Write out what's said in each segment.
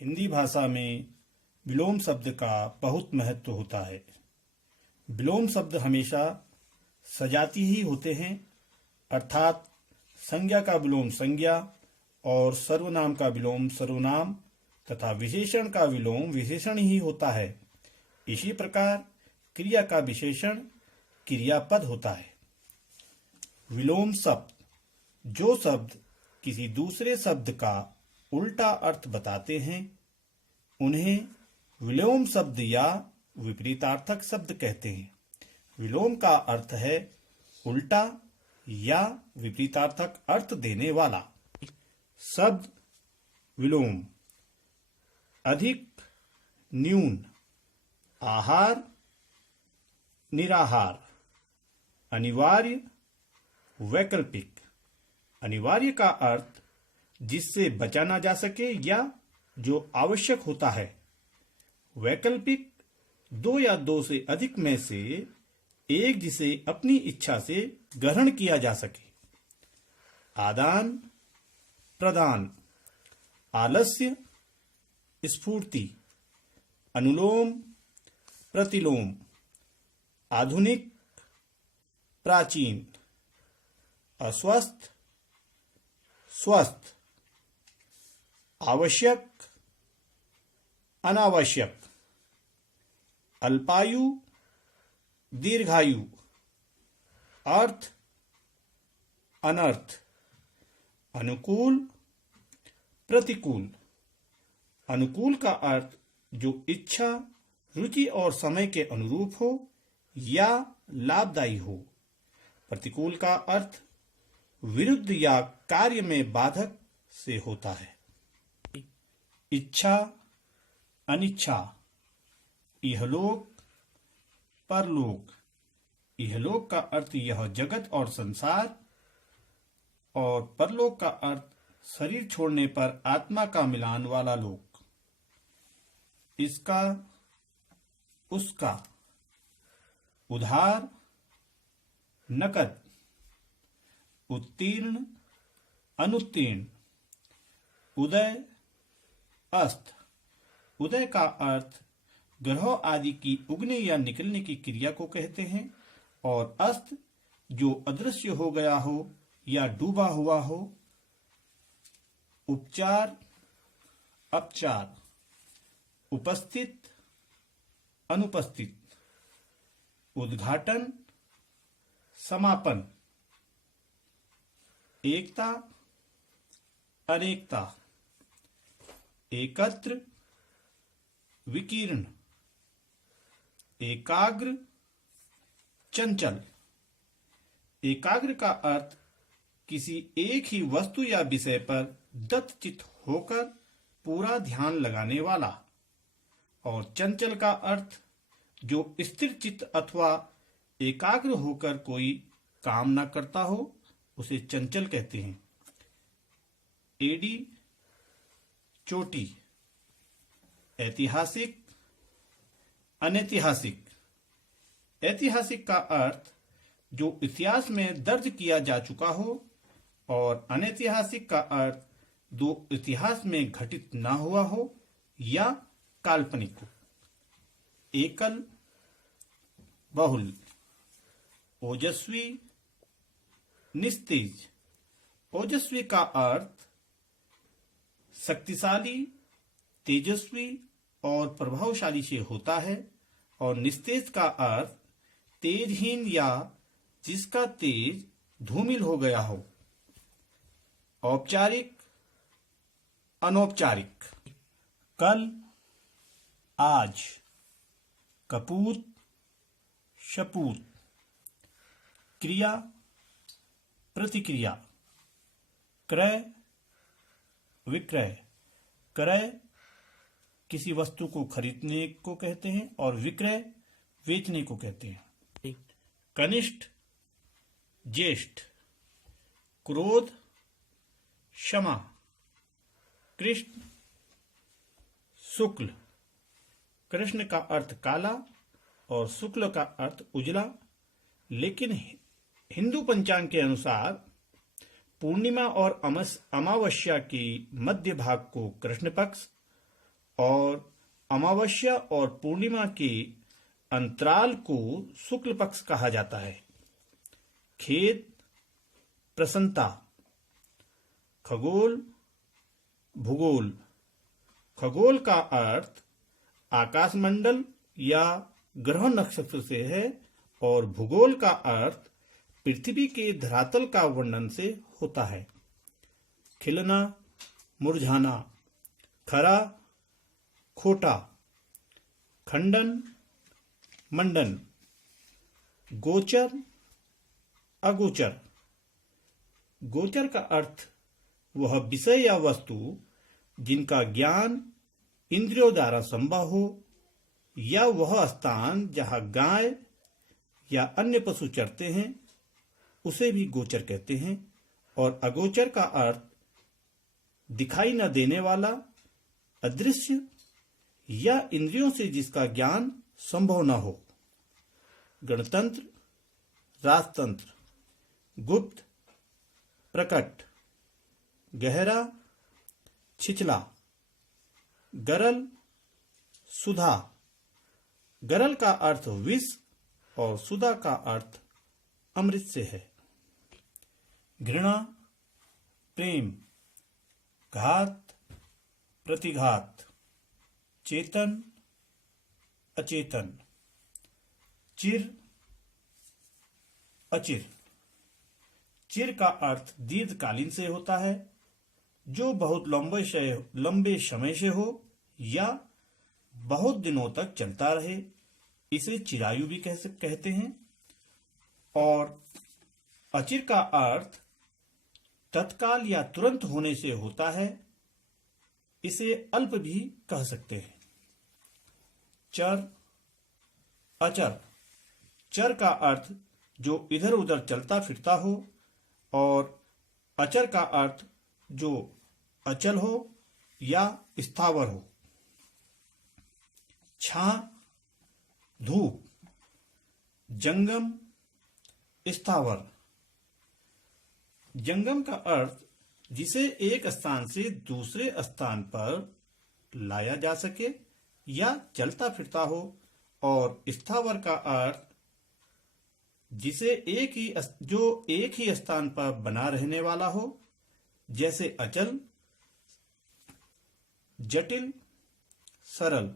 हिंदी भाषा में विलोम शब्द का बहुत महत्व होता है। विलोम शब्द हमेशा सजाती ही होते हैं, अर्थात संज्ञा का विलोम संज्ञा और सर्वनाम का विलोम सर्वनाम तथा विशेषण का विलोम विशेषण ही होता है। इसी प्रकार क्रिया का विशेषण क्रियापद होता है। विलोम शब्द, जो शब्द किसी दूसरे शब्द का उल्टा अर्थ बताते हैं, उन्हें विलोम शब्द या विपरीतार्थक शब्द कहते हैं। विलोम का अर्थ है उल्टा या विपरीतार्थक अर्थ देने वाला। शब्द विलोम: अधिक, न्यून, आहार, निराहार, अनिवार्य, वैकल्पिक। अनिवार्य का अर्थ जिससे बचा ना जा सके या जो आवश्यक होता है। वैकल्पिक, दो या दो से अधिक में से एक जिसे अपनी इच्छा से ग्रहण किया जा सके। आदान प्रदान, आलस्य, स्फूर्ति, अनुलोम प्रतिलोम, आधुनिक, प्राचीन, अस्वस्थ, स्वस्थ, आवश्यक, अनावश्यक, अल्पायु, दीर्घायु, अर्थ, अनर्थ, अनुकूल, प्रतिकूल। अनुकूल का अर्थ जो इच्छा, रुचि और समय के अनुरूप हो या लाभदायी हो। प्रतिकूल का अर्थ विरुद्ध या कार्य में बाधक से होता है। इच्छा, अनिच्छा, इहलोक, परलोक। इहलोक का अर्थ यह जगत और संसार, और परलोक का अर्थ शरीर छोड़ने पर आत्मा का मिलान वाला लोक। इसका, उसका, उधार, नकद, उत्तीर्ण, अनुत्तीर्ण, उदय, अस्त। उदय का अर्थ ग्रहों आदि की उगने या निकलने की क्रिया को कहते हैं, और अस्त जो अदृश्य हो गया हो या डूबा हुआ हो। उपचार, अपचार, उपस्थित, अनुपस्थित, उद्घाटन, समापन, एकता, अनेकता, एकत्र, विकीर्ण, एकाग्र, चंचल। एकाग्र का अर्थ किसी एक ही वस्तु या विषय पर दत्तचित्त होकर पूरा ध्यान लगाने वाला, और चंचल का अर्थ जो स्थिर चित्त अथवा एकाग्र होकर कोई काम न करता हो, उसे चंचल कहते हैं। एडी, चोटी, ऐतिहासिक, अनैतिहासिक। ऐतिहासिक का अर्थ जो इतिहास में दर्ज किया जा चुका हो, और अनैतिहासिक का अर्थ जो इतिहास में घटित ना हुआ हो या काल्पनिक हो। एकल, बहुल, ओजस्वी, निस्तेज। ओजस्वी का अर्थ शक्तिशाली, तेजस्वी और प्रभावशाली से होता है, और निस्तेज का अर्थ तेजहीन या जिसका तेज धूमिल हो गया हो। औपचारिक, अनौपचारिक। कल, आज, कपूत, शपूत। क्रिया, प्रतिक्रिया, क्रय, विक्रय। क्रय किसी वस्तु को खरीदने को कहते हैं, और विक्रय बेचने को कहते हैं। कनिष्ठ, ज्येष्ठ, क्रोध, क्षमा, कृष्ण, शुक्ल। कृष्ण का अर्थ काला और शुक्ल का अर्थ उजला, लेकिन हिंदू पंचांग के अनुसार पूर्णिमा और अमावस्या के मध्य भाग को कृष्ण पक्ष और अमावस्या और पूर्णिमा के अंतराल को शुक्ल पक्ष कहा जाता है। खेद, प्रसन्नता। खगोल, भूगोल। खगोल का अर्थ आकाशमंडल या ग्रह नक्षत्र से है और भूगोल का अर्थ पृथ्वी के धरातल का वर्णन से होता है। खिलना, मुरझाना। खरा, खोटा। खंडन, मंडन। गोचर, अगोचर। गोचर का अर्थ वह विषय या वस्तु जिनका ज्ञान इंद्रियों द्वारा संभव हो, या वह स्थान जहां गाय या अन्य पशु चरते हैं उसे भी गोचर कहते हैं। और अगोचर का अर्थ दिखाई न देने वाला, अदृश्य या इंद्रियों से जिसका ज्ञान संभव न हो। गणतंत्र, राजतंत्र। गुप्त, प्रकट। गहरा, छिछला। गरल, सुधा। गरल का अर्थ विष और सुधा का अर्थ अमृत से है। घृणा, प्रेम। घात, प्रतिघात। चेतन, अचेतन। चिर, अचिर। चिर का अर्थ दीर्घकालीन से होता है, जो बहुत लंबे समय से हो या बहुत दिनों तक चलता रहे। इसे चिरायु भी कहते हैं। और अचिर का अर्थ तत्काल या तुरंत होने से होता है। इसे अल्प भी कह सकते हैं। चर, अचर। चर का अर्थ जो इधर उधर चलता फिरता हो और अचर का अर्थ जो अचल हो या स्थावर हो। छां, धूप। जंगम, स्थावर। जंगम का अर्थ जिसे एक स्थान से दूसरे स्थान पर लाया जा सके या चलता फिरता हो। और स्थावर का अर्थ जिसे एक ही स्थान पर बना रहने वाला हो, जैसे अचल, जटिल, सरल।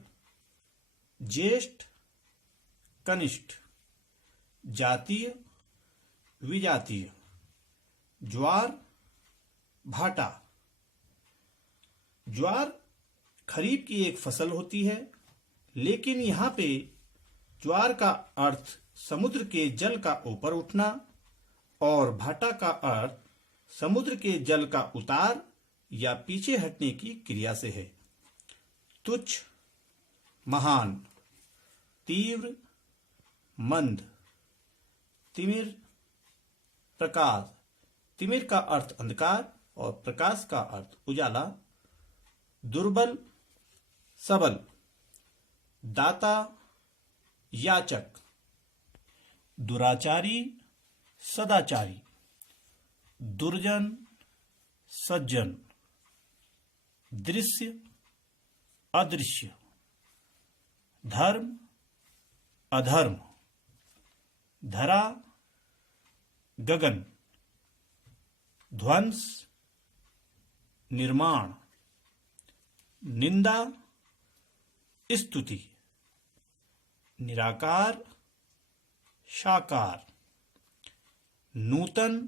ज्येष्ठ, कनिष्ठ। जातीय, विजातीय। ज्वार, भाटा। ज्वार खरीफ की एक फसल होती है, लेकिन यहाँ पे ज्वार का अर्थ समुद्र के जल का ऊपर उठना और भाटा का अर्थ समुद्र के जल का उतार या पीछे हटने की क्रिया से है। तुच्छ, महान। तीव्र, मंद। तिमिर, प्रकाश। तिमिर का अर्थ अंधकार और प्रकाश का अर्थ उजाला। दुर्बल, सबल। दाता, याचक। दुराचारी, सदाचारी। दुर्जन, सज्जन। दृश्य, अदृश्य। धर्म, अधर्म। धरा, गगन। ध्वंस, निर्माण। निंदा, स्तुति। निराकार, साकार। नूतन,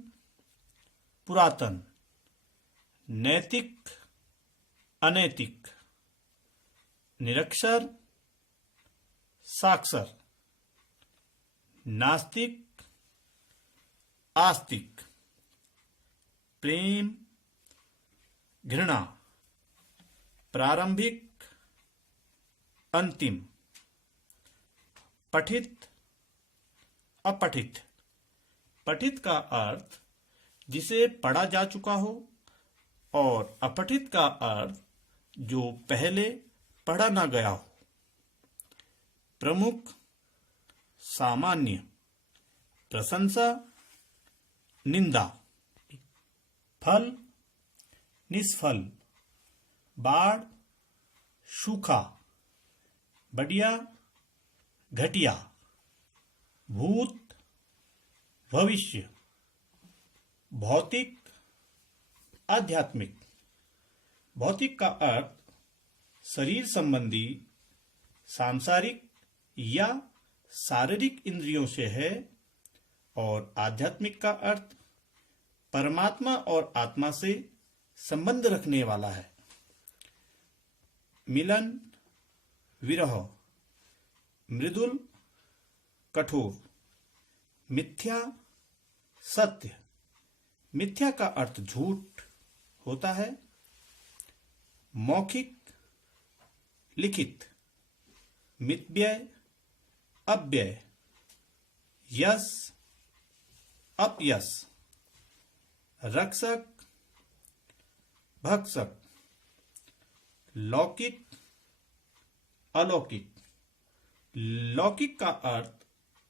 पुरातन। नैतिक, अनैतिक। निरक्षर, साक्षर। नास्तिक, आस्तिक। प्रेम, घृणा। प्रारंभिक, अंतिम। पठित, अपठित। पठित का अर्थ जिसे पढ़ा जा चुका हो और अपठित का अर्थ जो पहले पढ़ा ना गया हो। प्रमुख, सामान्य। प्रशंसा, निंदा। फल, निष्फल। बाढ़, सूखा, बढ़िया, घटिया, भूत, भविष्य, भौतिक, आध्यात्मिक। भौतिक का अर्थ शरीर संबंधी, सांसारिक या शारीरिक इंद्रियों से है और आध्यात्मिक का अर्थ परमात्मा और आत्मा से संबंध रखने वाला है। मिलन, विरह, मृदुल, कठोर, मिथ्या, सत्य। मिथ्या का अर्थ झूठ होता है। मौखिक, लिखित, मितव्यय, अपव्यय, यश, अपयश, रक्षक, भक्षक, लौकिक, अलौकिक। लौकिक का अर्थ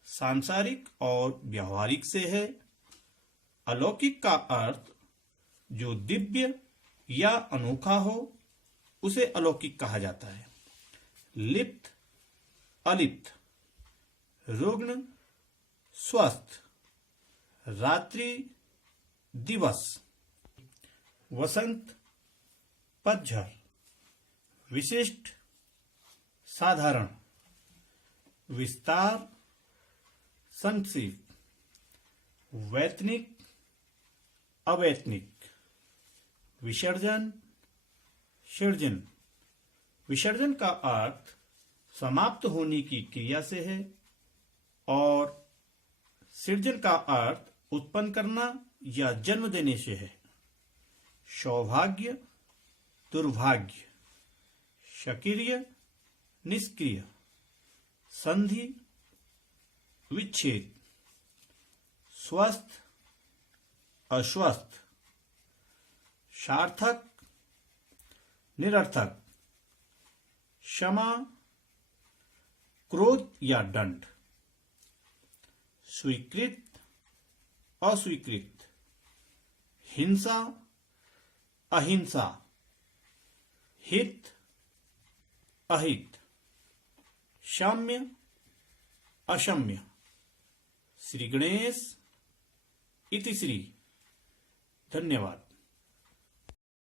सांसारिक और व्यवहारिक से है। अलौकिक का अर्थ जो दिव्य या अनोखा हो उसे अलौकिक कहा जाता है। लिप्त, अलिप्त, रुग्ण, स्वस्थ, रात्रि, दिवस, वसंत, पतझड़, विशिष्ट, साधारण, विस्तार, संक्षिप्त, वैतनिक, अवैतनिक, विसर्जन, सृजन। विसर्जन का अर्थ समाप्त होने की क्रिया से है और सृजन का अर्थ उत्पन्न करना या जन्म देने से है। सौभाग्य, दुर्भाग्य, सक्रिय, निष्क्रिय, संधि, विच्छेद, स्वस्थ, अस्वस्थ, सार्थक, निरर्थक, क्षमा, क्रोध या दंड, स्वीकृत, अस्वीकृत, हिंसा, अहिंसा, हित, अहित, क्षम्य, अक्षम्य। श्री गणेश इति श्री। धन्यवाद।